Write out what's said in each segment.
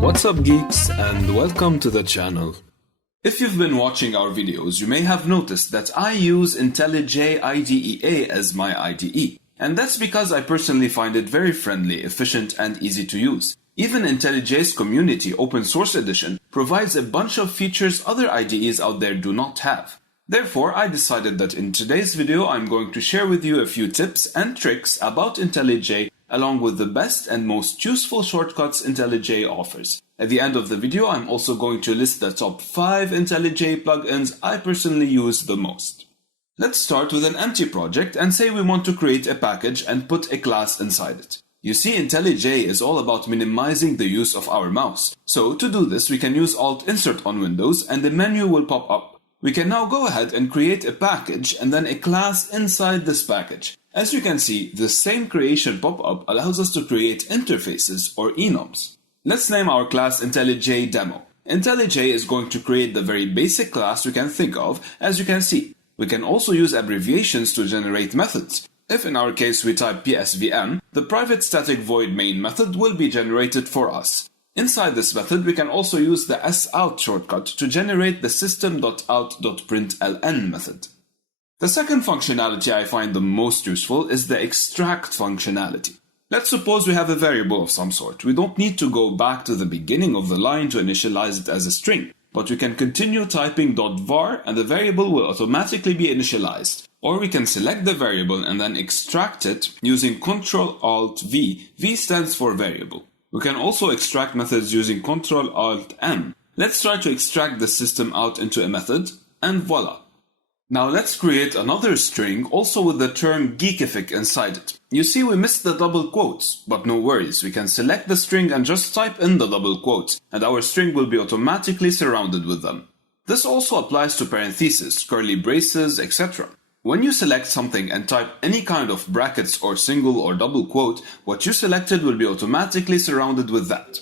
What's up geeks, and welcome to the channel. If you've been watching our videos, you may have noticed that I use IntelliJ IDEA as my IDE, and that's because I personally find it very friendly, efficient, and easy to use. Even IntelliJ's community open source edition provides a bunch of features other IDEs out there do not have. Therefore, I decided that in today's video I'm going to share with you a few tips and tricks about IntelliJ along with the best and most useful shortcuts IntelliJ offers. At the end of the video, I'm also going to list the top 5 IntelliJ plugins I personally use the most. Let's start with an empty project and say we want to create a package and put a class inside it. You see, IntelliJ is all about minimizing the use of our mouse. So to do this, we can use Alt-Insert on Windows and the menu will pop up. We can now go ahead and create a package and then a class inside this package. As you can see, the same creation pop-up allows us to create interfaces or enums. Let's name our class IntelliJ Demo. IntelliJ is going to create the very basic class we can think of, as you can see. We can also use abbreviations to generate methods. If in our case we type PSVM, the private static void main method will be generated for us. Inside this method, we can also use the sout shortcut to generate the system.out.println method. The second functionality I find the most useful is the extract functionality. Let's suppose we have a variable of some sort. We don't need to go back to the beginning of the line to initialize it as a string, but we can continue typing .var and the variable will automatically be initialized. Or we can select the variable and then extract it using Ctrl-Alt-V. V stands for variable. We can also extract methods using Ctrl-Alt-M. Let's try to extract the system out into a method, and voila. Now let's create another string also with the term geekific inside it. You see we missed the double quotes, but no worries, we can select the string and just type in the double quotes, and our string will be automatically surrounded with them. This also applies to parentheses, curly braces, etc. When you select something and type any kind of brackets or single or double quote, what you selected will be automatically surrounded with that.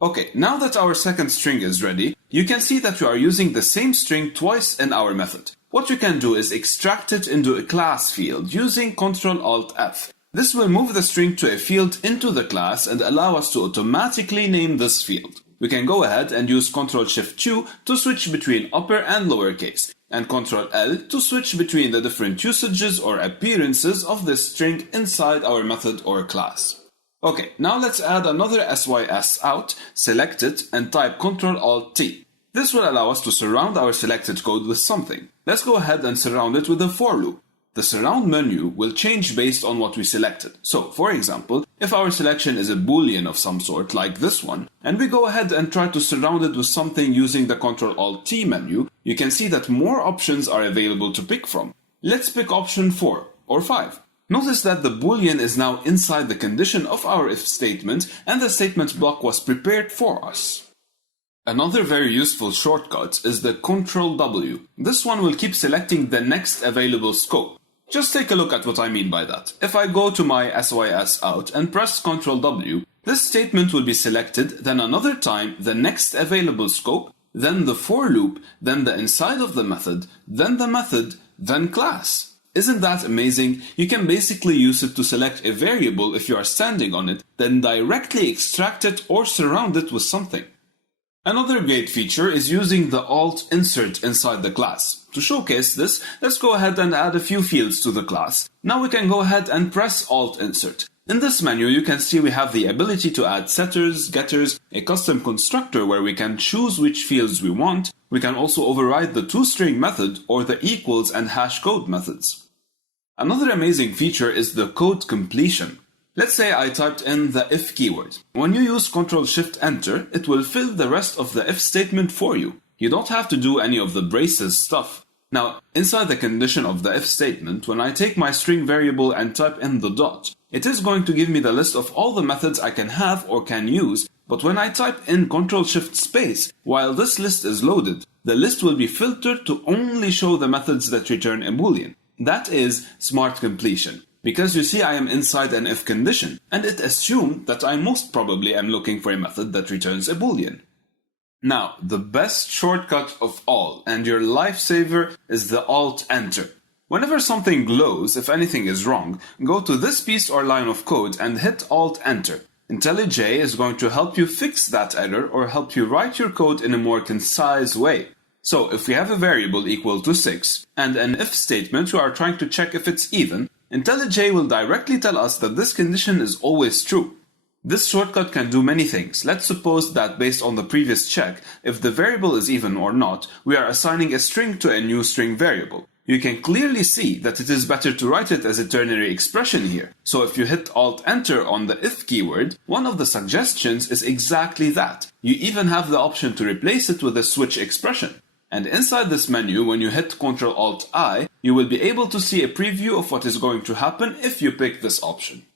Okay, now that our second string is ready, you can see that we are using the same string twice in our method. What you can do is extract it into a class field using Ctrl-Alt-F. This will move the string to a field into the class and allow us to automatically name this field. We can go ahead and use Ctrl-Shift-Q to switch between upper and lowercase, and Ctrl-L to switch between the different usages or appearances of this string inside our method or class. Okay, now let's add another sysout, select it, and type Ctrl-Alt-T. This will allow us to surround our selected code with something. Let's go ahead and surround it with a for loop. The surround menu will change based on what we selected. So, for example, if our selection is a boolean of some sort, like this one, and we go ahead and try to surround it with something using the Ctrl-Alt-T menu, you can see that more options are available to pick from. Let's pick option 4 or 5. Notice that the boolean is now inside the condition of our if statement, and the statement block was prepared for us. Another very useful shortcut is the Ctrl-W. This one will keep selecting the next available scope. Just take a look at what I mean by that. If I go to my sysout and press Ctrl-W, this statement will be selected, then another time the next available scope, then the for loop, then the inside of the method, then class. Isn't that amazing? You can basically use it to select a variable if you are standing on it, then directly extract it or surround it with something. Another great feature is using the Alt-Insert inside the class. To showcase this, let's go ahead and add a few fields to the class. Now we can go ahead and press Alt-Insert. In this menu, you can see we have the ability to add setters, getters, a custom constructor where we can choose which fields we want. We can also override the toString method or the equals and hash code methods. Another amazing feature is the code completion. Let's say I typed in the if keyword. When you use Ctrl-Shift-Enter, it will fill the rest of the if statement for you. You don't have to do any of the braces stuff. Now, inside the condition of the if statement, when I take my string variable and type in the dot, it is going to give me the list of all the methods I can have or can use, but when I type in Ctrl-Shift-Space, while this list is loaded, the list will be filtered to only show the methods that return a boolean. That is smart completion. Because you see I am inside an if condition, and it assumed that I most probably am looking for a method that returns a boolean. Now, the best shortcut of all, and your lifesaver, is the Alt-Enter. Whenever something glows, if anything is wrong, go to this piece or line of code and hit Alt-Enter. IntelliJ is going to help you fix that error or help you write your code in a more concise way. So if we have a variable equal to 6 and an if statement we are trying to check if it's even, IntelliJ will directly tell us that this condition is always true. This shortcut can do many things. Let's suppose that based on the previous check, if the variable is even or not, we are assigning a string to a new string variable. You can clearly see that it is better to write it as a ternary expression here. So if you hit Alt-Enter on the if keyword, one of the suggestions is exactly that. You even have the option to replace it with a switch expression. And inside this menu, when you hit Ctrl-Alt-I, you will be able to see a preview of what is going to happen if you pick this option.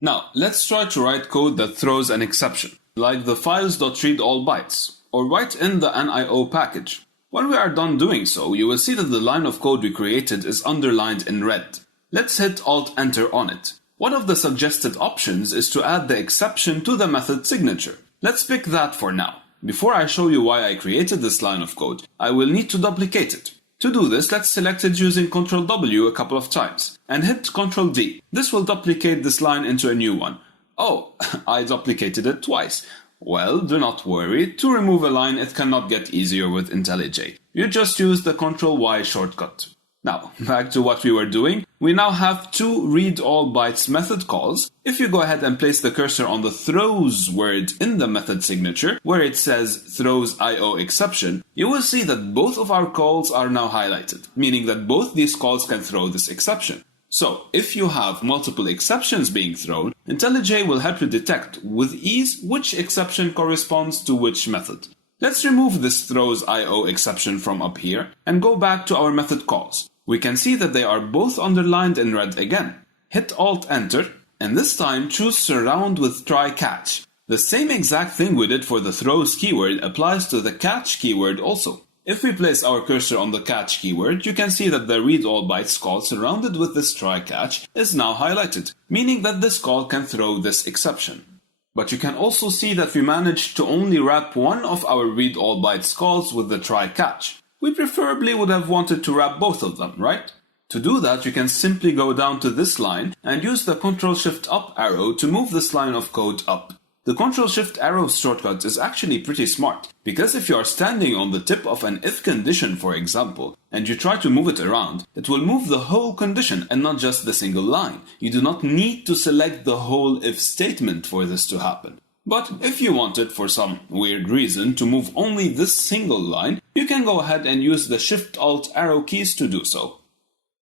Now, let's try to write code that throws an exception, like the files.readAllBytes, or write in the NIO package. When we are done doing so, you will see that the line of code we created is underlined in red. Let's hit Alt-Enter on it. One of the suggested options is to add the exception to the method signature. Let's pick that for now. Before I show you why I created this line of code, I will need to duplicate it. To do this, let's select it using Ctrl-W a couple of times, and hit Ctrl-D. This will duplicate this line into a new one. Oh, I duplicated it twice. Well, do not worry, to remove a line it cannot get easier with IntelliJ. You just use the Ctrl-Y shortcut. Now, back to what we were doing. We now have two readAllBytes method calls. If you go ahead and place the cursor on the throws word in the method signature, where it says throws IO exception, you will see that both of our calls are now highlighted, meaning that both these calls can throw this exception. So, if you have multiple exceptions being thrown, IntelliJ will help you detect with ease which exception corresponds to which method. Let's remove this throws IO exception from up here and go back to our method calls. We can see that they are both underlined in red again. Hit Alt-Enter, and this time choose surround with try catch. The same exact thing we did for the throws keyword applies to the catch keyword also. If we place our cursor on the catch keyword, you can see that the readAllBytes call surrounded with this try catch is now highlighted, meaning that this call can throw this exception. But you can also see that we managed to only wrap one of our readAllBytes calls with the try catch. We preferably would have wanted to wrap both of them, right? To do that, you can simply go down to this line and use the Ctrl-Shift-Up arrow to move this line of code up. The Ctrl-Shift-Arrow shortcut is actually pretty smart, because if you are standing on the tip of an if condition, for example, and you try to move it around, it will move the whole condition and not just the single line. You do not need to select the whole if statement for this to happen. But if you wanted, for some weird reason, to move only this single line, you can go ahead and use the Shift-Alt-Arrow keys to do so.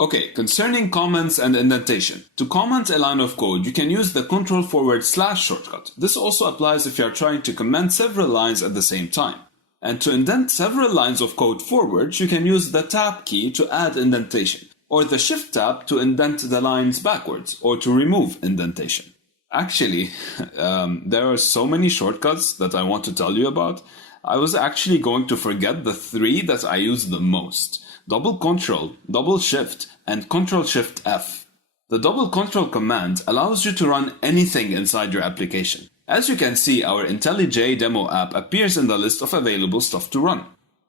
Okay, concerning comments and indentation. To comment a line of code, you can use the Ctrl// shortcut. This also applies if you are trying to comment several lines at the same time. And to indent several lines of code forwards, you can use the Tab key to add indentation, or the Shift tab to indent the lines backwards, or to remove indentation. Actually, there are so many shortcuts that I want to tell you about. I was actually going to forget the three that I use the most. Double Ctrl, Double Shift, and Ctrl-Shift-F. The Double Ctrl command allows you to run anything inside your application. As you can see, our IntelliJ demo app appears in the list of available stuff to run.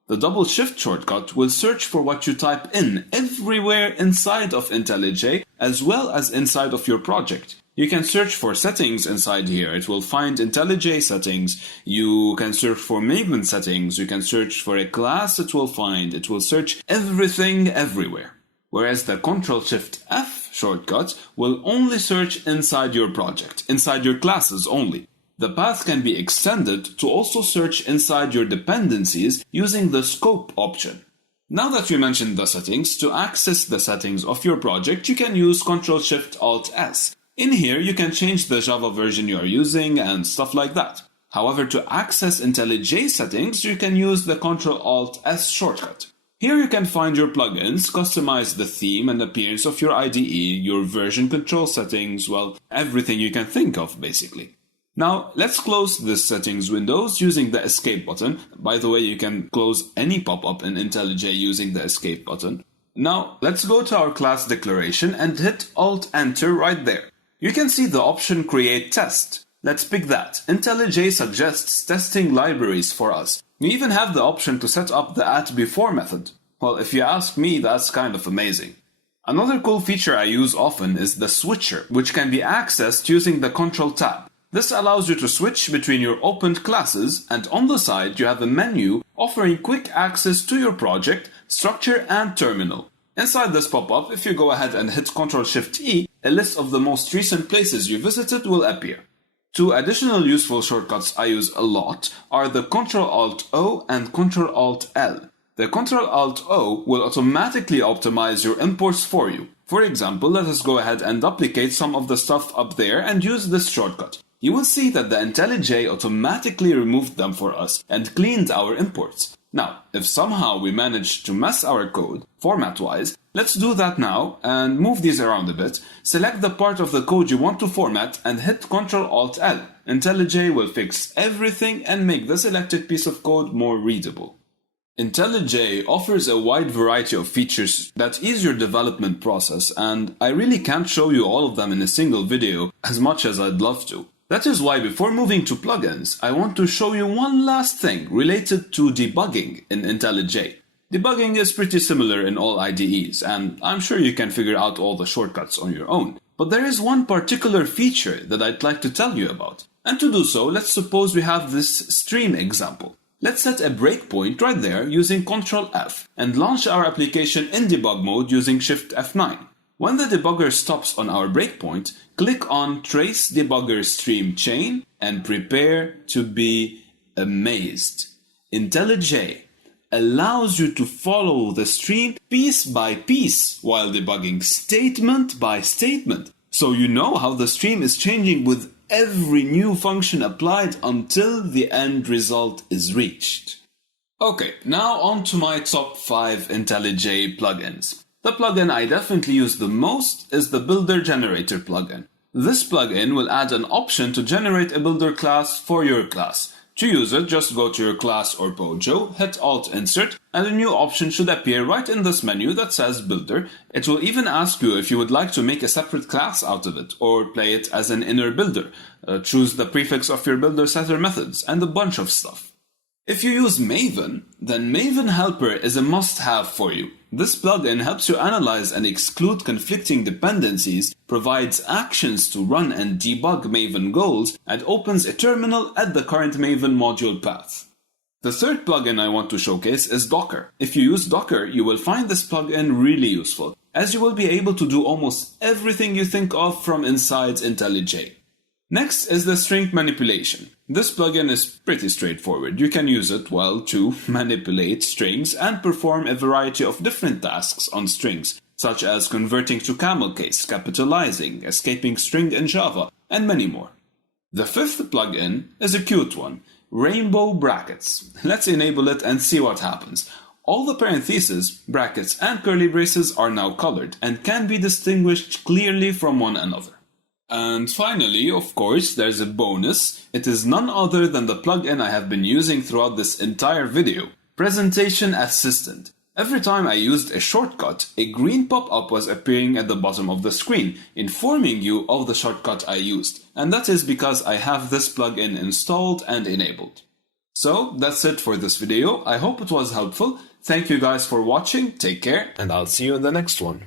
The Double Shift shortcut will search for what you type in everywhere inside of IntelliJ, as well as inside of your project. You can search for settings inside here. It will find IntelliJ settings. You can search for Maven settings. You can search for a class it will find. It will search everything everywhere. Whereas the Ctrl-Shift-F shortcut will only search inside your project, inside your classes only. The path can be extended to also search inside your dependencies using the Scope option. Now that we mentioned the settings, to access the settings of your project, you can use Ctrl-Shift-Alt-S. In here, you can change the Java version you are using and stuff like that. However, to access IntelliJ settings, you can use the Ctrl-Alt-S shortcut. Here you can find your plugins, customize the theme and appearance of your IDE, your version control settings, well, everything you can think of, basically. Now, let's close this settings windows using the escape button. By the way, you can close any pop-up in IntelliJ using the escape button. Now, let's go to our class declaration and hit Alt-Enter right there. You can see the option Create Test. Let's pick that. IntelliJ suggests testing libraries for us. We even have the option to set up the @before method. Well, if you ask me, that's kind of amazing. Another cool feature I use often is the switcher, which can be accessed using the Control tab. This allows you to switch between your opened classes, and on the side you have a menu offering quick access to your project, structure and terminal. Inside this pop-up, if you go ahead and hit Ctrl-Shift-E, a list of the most recent places you visited will appear. Two additional useful shortcuts I use a lot are the Ctrl-Alt-O and Ctrl-Alt-L. The Ctrl-Alt-O will automatically optimize your imports for you. For example, let us go ahead and duplicate some of the stuff up there and use this shortcut. You will see that the IntelliJ automatically removed them for us and cleaned our imports. Now, if somehow we manage to mess our code, format-wise, let's do that now and move these around a bit. Select the part of the code you want to format and hit Ctrl-Alt-L. IntelliJ will fix everything and make the selected piece of code more readable. IntelliJ offers a wide variety of features that ease your development process, and I really can't show you all of them in a single video as much as I'd love to. That is why before moving to plugins, I want to show you one last thing related to debugging in IntelliJ. Debugging is pretty similar in all IDEs, and I'm sure you can figure out all the shortcuts on your own. But there is one particular feature that I'd like to tell you about. And to do so, let's suppose we have this stream example. Let's set a breakpoint right there using Ctrl F and launch our application in debug mode using Shift F9. When the debugger stops on our breakpoint, click on Trace Debugger Stream Chain and prepare to be amazed. IntelliJ allows you to follow the stream piece by piece while debugging statement by statement. So you know how the stream is changing with every new function applied until the end result is reached. Okay, now on to my top 5 IntelliJ plugins. The plugin I definitely use the most is the Builder Generator plugin. This plugin will add an option to generate a builder class for your class. To use it, just go to your class or Pojo, hit Alt-Insert, and a new option should appear right in this menu that says Builder. It will even ask you if you would like to make a separate class out of it, or play it as an inner builder. Choose the prefix of your builder setter methods, and a bunch of stuff. If you use Maven, then Maven Helper is a must-have for you. This plugin helps you analyze and exclude conflicting dependencies, provides actions to run and debug Maven goals, and opens a terminal at the current Maven module path. The third plugin I want to showcase is Docker. If you use Docker, you will find this plugin really useful, as you will be able to do almost everything you think of from inside IntelliJ. Next is the string manipulation. This plugin is pretty straightforward. You can use it, well, to manipulate strings and perform a variety of different tasks on strings, such as converting to camel case, capitalizing, escaping string in Java, and many more. The fifth plugin is a cute one, Rainbow Brackets. Let's enable it and see what happens. All the parentheses, brackets, and curly braces are now colored and can be distinguished clearly from one another. And finally, of course, there's a bonus. It is none other than the plugin I have been using throughout this entire video, Presentation Assistant. Every time I used a shortcut, a green pop-up was appearing at the bottom of the screen, informing you of the shortcut I used. And that is because I have this plugin installed and enabled. So, that's it for this video. I hope it was helpful. Thank you guys for watching, take care, and I'll see you in the next one.